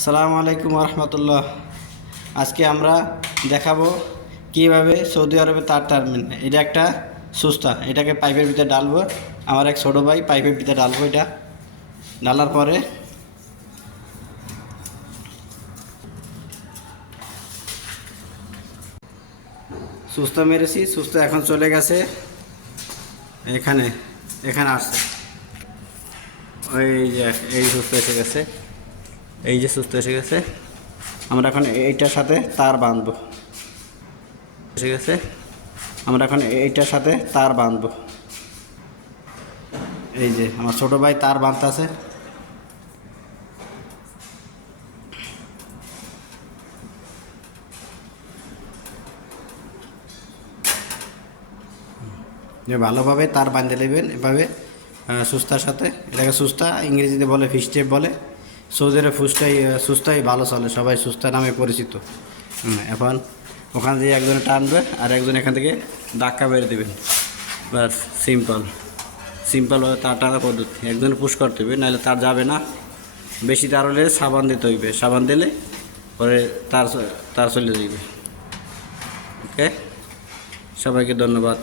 আসসালামু আলাইকুম রহমতুল্লাহ। আজকে আমরা দেখাবো কিভাবে সৌদি আরবে তার টানবেন। এটা একটা সুস্তা, এটাকে পাইপের ভিতরে ডালবো। আমার এক ছোটো ভাই পাইপের ভিতরে ডালবো। এটা ডালার পরে সুস্তা মেরেছি, সুস্তা এখন চলে গেছে এখানে এখানে আসছে। ওই যে এই সুস্তা এসে গেছে, এই যে সুস্তা এসে গেছে। আমরা এখন এইটার সাথে তার বাঁধবো। এসে গেছে, আমরা এখন এইটার সাথে তার বাঁধবো। এই যে আমার ছোট ভাই তার বাঁধতেছে। যে ভালোভাবে তার বাঁধে নেবেন এভাবে সুস্তার সাথে। এটাকে সুস্তা ইংরেজিতে বলে ফিস্টেপ বলে। সৌদির সুস্তাই ভালো চলে, সবাই সুস্তা নামে পরিচিত। এখন ওখান দিয়ে একজনে টানবে আর একজন এখান থেকে ধাক্কা বের দেবেন। বাস সিম্পলভাবে তার টানা পদ্ধতি। একজনে পুশ করতে হবে, নাহলে তার যাবে না। বেশি তার হলে সাবান দিতে হইবে, সাবান দিলে পরে তার চলে যাইবে। ওকে, সবাইকে ধন্যবাদ।